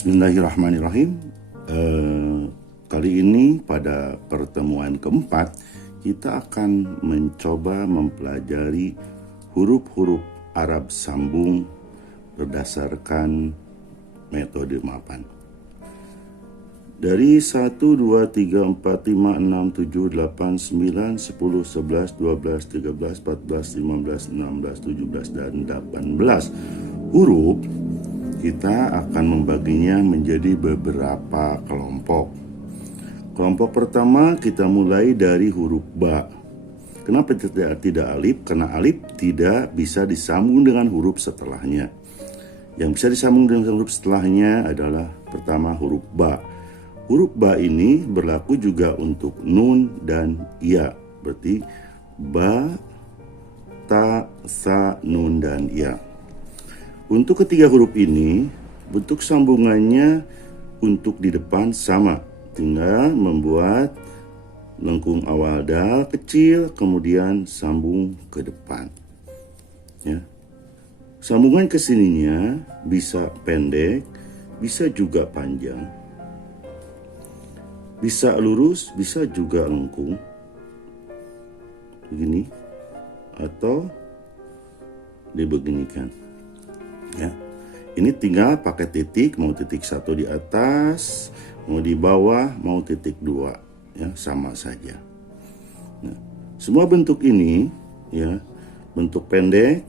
Bismillahirrahmanirrahim. Kali ini pada pertemuan keempat kita akan mencoba mempelajari huruf-huruf Arab sambung berdasarkan metode mapan. Dari 1, 2, 3, 4, 5, 6, 7, 8, 9, 10, 11, 12, 13, 14, 15, 16, 17, dan 18 huruf, kita akan membaginya menjadi beberapa kelompok. Kelompok pertama kita mulai dari huruf ba. Kenapa tidak alif? Karena alif tidak bisa disambung dengan huruf setelahnya. Yang bisa disambung dengan huruf setelahnya adalah pertama huruf ba. Huruf ba ini berlaku juga untuk nun dan ya. Berarti ba, ta, sa, nun, dan ya. Untuk ketiga huruf ini, bentuk sambungannya untuk di depan sama. Tinggal membuat lengkung awal dal kecil, kemudian sambung ke depan. Ya. Sambungan ke sininya bisa pendek, bisa juga panjang. Bisa lurus, bisa juga lengkung. Begini. Atau dibeginikan. Ya, ini tinggal pakai titik, mau titik 1 di atas, mau di bawah, mau titik 2, ya sama saja. Nah, semua bentuk ini, ya bentuk pendek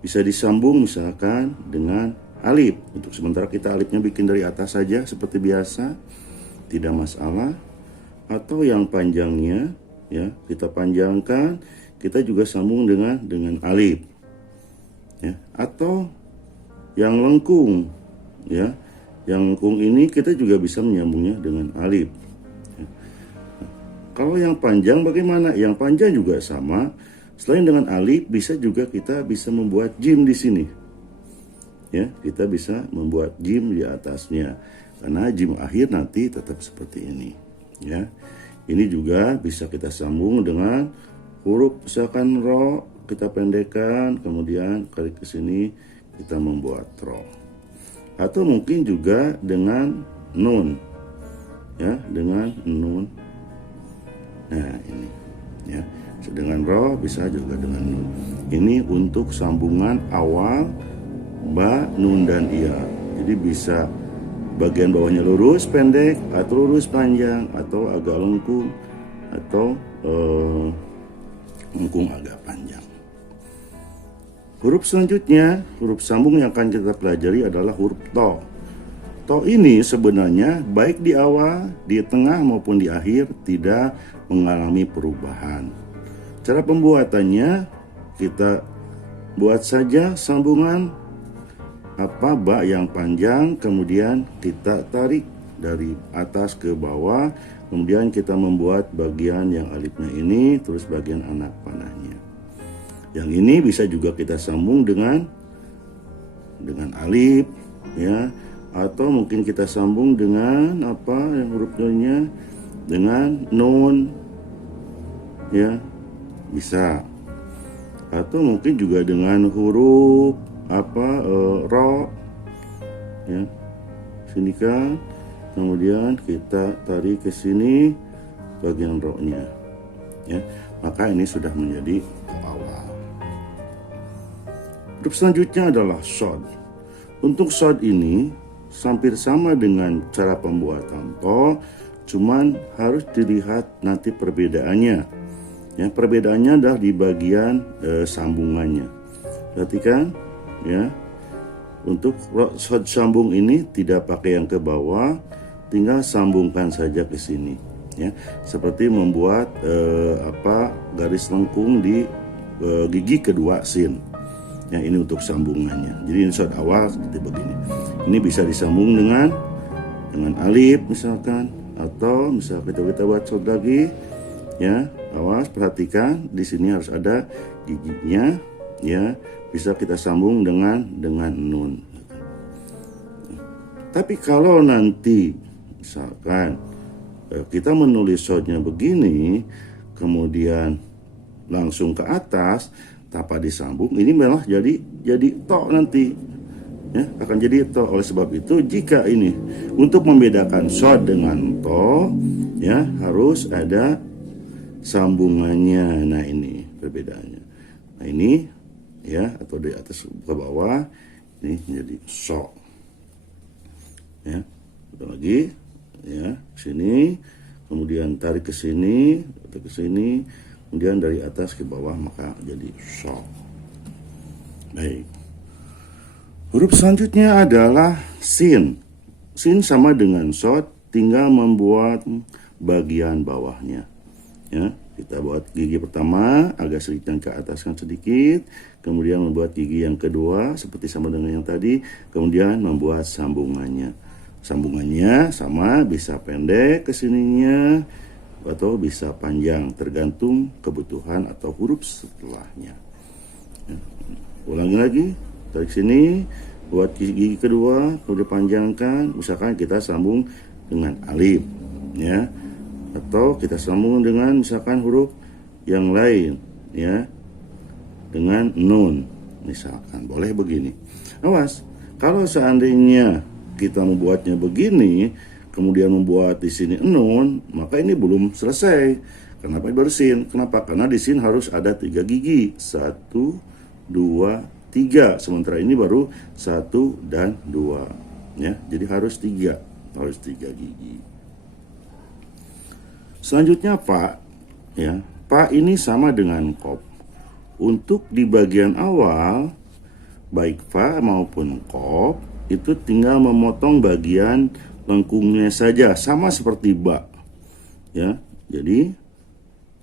bisa disambung misalkan dengan alif. Untuk sementara kita alifnya bikin dari atas saja seperti biasa, tidak masalah. Atau yang panjangnya, ya kita panjangkan, kita juga sambung dengan alif. Ya, atau yang lengkung, ya, yang lengkung ini kita juga bisa menyambungnya dengan alif. Ya. Nah, kalau yang panjang bagaimana? Yang panjang juga sama. Selain dengan alif, bisa juga kita bisa membuat jim di sini. Ya, kita bisa membuat jim di atasnya. Karena jim akhir nanti tetap seperti ini. Ya, ini juga bisa kita sambung dengan huruf misalkan ro. Kita pendekkan, kemudian kali ke sini kita membuat ro. Atau mungkin juga dengan nun. Ya, dengan nun. Nah, ini ya. Dengan ro bisa juga dengan nun. Ini untuk sambungan awal ba, nun, dan iya. Jadi bisa bagian bawahnya lurus pendek, atau lurus panjang, atau agak lengkung, atau lengkung agak panjang. Huruf selanjutnya, huruf sambung yang akan kita pelajari adalah huruf to. To ini sebenarnya baik di awal, di tengah maupun di akhir tidak mengalami perubahan. Cara pembuatannya, kita buat saja sambungan ba yang panjang, kemudian kita tarik dari atas ke bawah, kemudian kita membuat bagian yang alifnya ini, terus bagian anak panahnya. Yang ini bisa juga kita sambung dengan alif, ya, atau mungkin kita sambung dengan yang huruf nunnya dengan nun, ya, bisa. Atau mungkin juga dengan huruf ro, ya, sini kan, kemudian kita tarik ke sini bagian ro-nya, ya, maka ini sudah menjadi awal. Huruf selanjutnya adalah shod. Untuk shod ini hampir sama dengan cara pembuatan to, cuman harus dilihat nanti perbedaannya. Ya, perbedaannya adalah di bagian sambungannya. Perhatikan, ya. Untuk shod sambung ini tidak pakai yang ke bawah, tinggal sambungkan saja ke sini. Ya, seperti membuat garis lengkung di gigi kedua sin. Ya, ini untuk sambungannya. Jadi ini shod awal seperti begini. Ini bisa disambung dengan alif misalkan, atau misalkan kita buat shod lagi. Ya, awas perhatikan di sini harus ada giginya. Ya, bisa kita sambung dengan nun. Tapi kalau nanti misalkan kita menulis shotnya begini, kemudian langsung ke atas tanpa disambung, ini malah jadi to nanti. ya akan jadi to. Oleh sebab itu jika ini untuk membedakan shod dengan to, ya harus ada sambungannya. Nah ini perbedaannya. Nah ini ya, atau dari atas ke bawah ini menjadi so. Ya, lagi ya sini, kemudian tarik ke sini atau ke sini, kemudian dari atas ke bawah maka jadi so. Baik. Huruf selanjutnya adalah sin. Sin sama dengan shod, tinggal membuat bagian bawahnya. Ya, kita buat gigi pertama agak sedikit ke ataskan sedikit, kemudian membuat gigi yang kedua seperti sama dengan yang tadi, kemudian membuat sambungannya. Sambungannya sama, bisa pendek ke sininya atau bisa panjang tergantung kebutuhan atau huruf setelahnya. Ya. Ulangi lagi, tarik sini, buat gigi kedua, kemudian panjangkan, misalkan kita sambung dengan alif, ya, atau kita sambung dengan misalkan huruf yang lain, ya, dengan nun, misalkan, boleh begini. Awas, kalau seandainya kita membuatnya begini, kemudian membuat di sini nun, maka ini belum selesai. Kenapa baru sin? Kenapa? Karena di sini harus ada 3 gigi, 1, 2, 3. Sementara ini baru 1 dan 2. Ya, jadi harus 3 gigi. Selanjutnya fa, ya. Fa ini sama dengan kop. Untuk di bagian awal, baik fa maupun kop, itu tinggal memotong bagian lengkungnya saja, sama seperti ba. Ya, jadi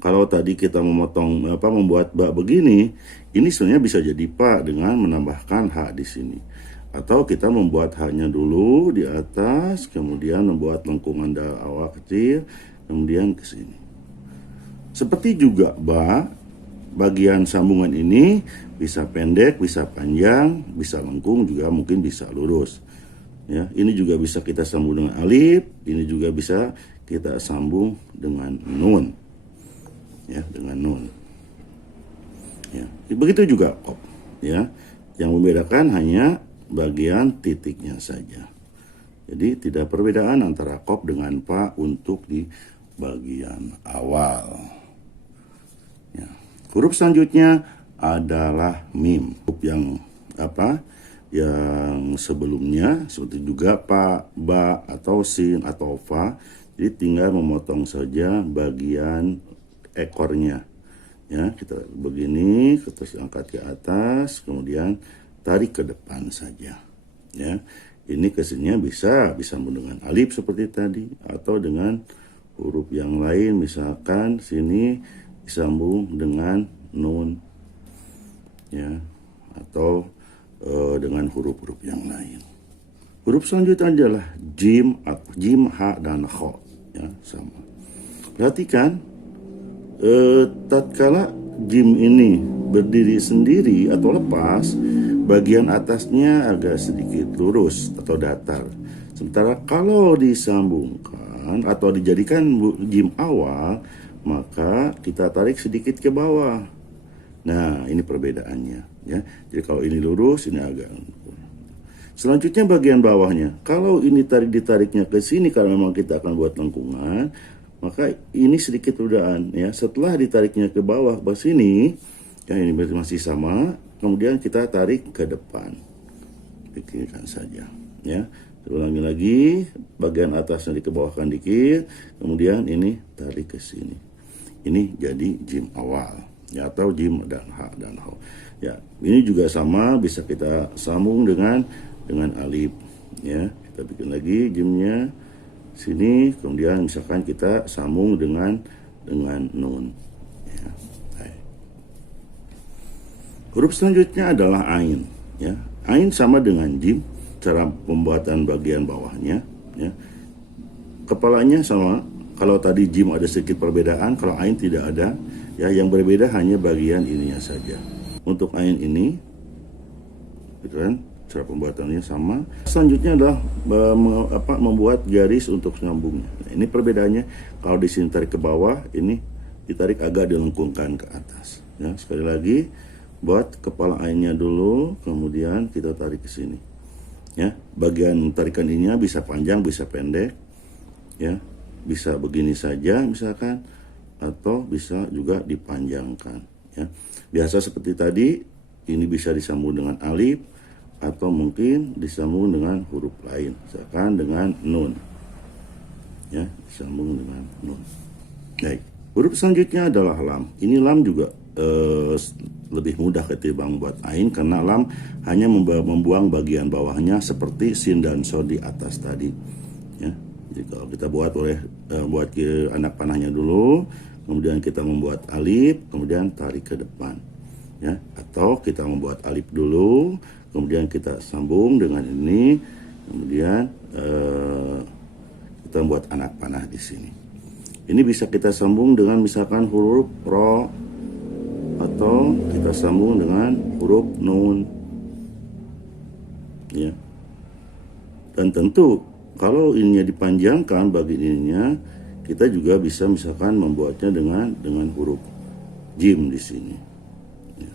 kalau tadi kita membuat ba begini, ini sebenarnya bisa jadi pa dengan menambahkan ha di sini. Atau kita membuat ha-nya dulu di atas, kemudian membuat lengkungan awal kecil, kemudian ke sini. Seperti juga ba, bagian sambungan ini bisa pendek, bisa panjang, bisa lengkung, juga mungkin bisa lurus. Ya, ini juga bisa kita sambung dengan alif, ini juga bisa kita sambung dengan nun. Ya, dengan nun. Ya, begitu juga kop. Ya, yang membedakan hanya bagian titiknya saja. Jadi tidak perbedaan antara kop dengan pa untuk di bagian awal. Ya. Huruf selanjutnya adalah mim. Huruf yang apa? Yang sebelumnya seperti juga pa, ba atau sin atau fa. Jadi tinggal memotong saja bagian ekornya. Ya, kita begini, terus angkat ke atas, kemudian tarik ke depan saja. Ya, ini kesininya bisa dengan alif seperti tadi, atau dengan huruf yang lain, misalkan sini disambung dengan nun, ya, atau dengan huruf-huruf yang lain. Huruf selanjutnya adalah jim, ha dan kho, ya, sama. Perhatikan. Tatkala jim ini berdiri sendiri atau lepas, bagian atasnya agak sedikit lurus atau datar. Sementara kalau disambungkan atau dijadikan jim awal, maka kita tarik sedikit ke bawah. Nah, ini perbedaannya, ya. Jadi kalau ini lurus, ini agak. Selanjutnya bagian bawahnya. Kalau ini ditariknya ke sini karena memang kita akan buat lengkungan, maka ini sedikit perbedaan, ya. Setelah ditariknya ke bawah ke sini, ya ini masih sama, kemudian kita tarik ke depan. Pikirkan saja, ya. Ulangi lagi, bagian atasnya dikebawahkan dikit, kemudian ini tarik ke sini. Ini jadi jim awal, ya, atau jim dan ha dan ho. Ya, ini juga sama, bisa kita sambung dengan alif, ya. Kita bikin lagi jimnya sini, kemudian misalkan kita sambung dengan nun. Ya. Huruf selanjutnya adalah ain. Ya. Ain sama dengan jim, cara pembuatan bagian bawahnya. Ya. Kepalanya sama. Kalau tadi jim ada sedikit perbedaan, kalau ain tidak ada. Ya, yang berbeda hanya bagian ininya saja. Untuk ain ini, gitu kan? Cara pembuatannya sama. Selanjutnya adalah membuat garis untuk nyambungnya. Nah, ini perbedaannya. Kalau di sini tarik ke bawah, ini ditarik agak dilengkungkan ke atas. Ya, sekali lagi, buat kepala ainnya dulu, kemudian kita tarik ke sini. Ya, bagian tarikan ininya bisa panjang, bisa pendek, ya, bisa begini saja misalkan, atau bisa juga dipanjangkan. Ya, biasa seperti tadi, ini bisa disambung dengan alif, atau mungkin disambung dengan huruf lain, misalkan dengan nun. Ya, disambung dengan nun. Baik, huruf selanjutnya adalah lam. Ini lam juga lebih mudah ketimbang buat ain, karena lam hanya membuang bagian bawahnya seperti sin dan sod di atas tadi. Ya, jadi kalau kita buat buat ke anak panahnya dulu, kemudian kita membuat alif, kemudian tarik ke depan. Ya, atau kita membuat alif dulu, kemudian kita sambung dengan ini, kemudian kita membuat anak panah di sini. Ini bisa kita sambung dengan misalkan huruf ro, atau kita sambung dengan huruf nun. Ya. Dan tentu kalau ininya dipanjangkan bagian ininya, kita juga bisa misalkan membuatnya dengan huruf jim di sini. Ya.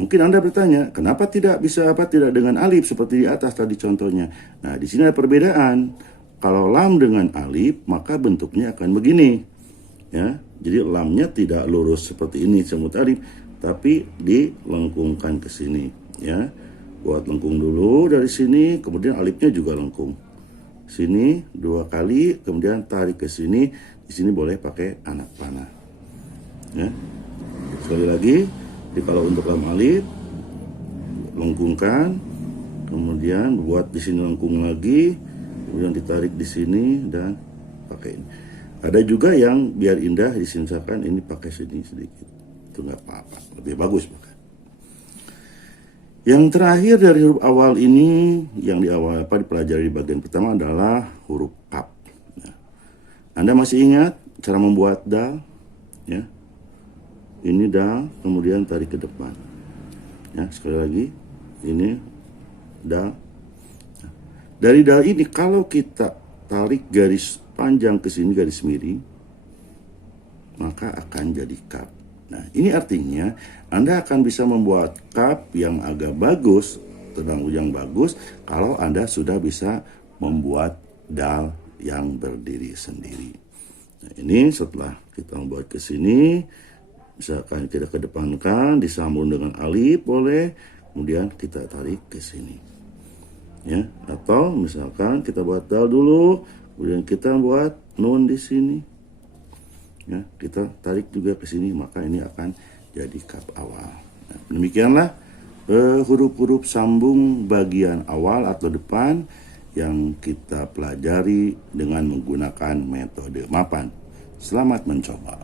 Mungkin Anda bertanya, kenapa tidak dengan alif seperti di atas tadi contohnya? Nah, di sini ada perbedaan. Kalau lam dengan alif, maka bentuknya akan begini. Ya, jadi lamnya tidak lurus seperti ini semut alif, tapi dilengkungkan ke sini. Ya, buat lengkung dulu dari sini, kemudian alifnya juga lengkung. Sini 2 kali, kemudian tarik ke sini. Di sini boleh pakai anak panah. Ya, sekali lagi, jadi kalau untuk lam alif lengkungkan, kemudian buat di sini lengkung lagi, kemudian ditarik di sini dan pakai ini. Ada juga yang biar indah disimsakan ini pakai sini sedikit, itu nggak apa-apa, lebih bagus bahkan. Yang terakhir dari huruf awal ini yang dipelajari di bagian pertama adalah huruf kaf. Nah, Anda masih ingat cara membuat dal? Ya, ini dal, kemudian tarik ke depan. Ya, sekali lagi ini dal. Nah, dari dal ini kalau kita tarik garis panjang ke sini, garis miring, maka akan jadi kaf. Nah, ini artinya Anda akan bisa membuat kaf yang agak bagus, tebang yang bagus, kalau Anda sudah bisa membuat dal yang berdiri sendiri. Nah, ini setelah kita membuat ke sini, misalkan kita kedepankan, disambung dengan alif boleh, kemudian kita tarik ke sini. Ya, atau misalkan kita buat dal dulu, kemudian kita buat nun di sini. Ya, kita tarik juga ke sini, maka ini akan jadi kaf awal. Nah, demikianlah huruf-huruf sambung bagian awal atau depan yang kita pelajari dengan menggunakan metode mapan. Selamat mencoba.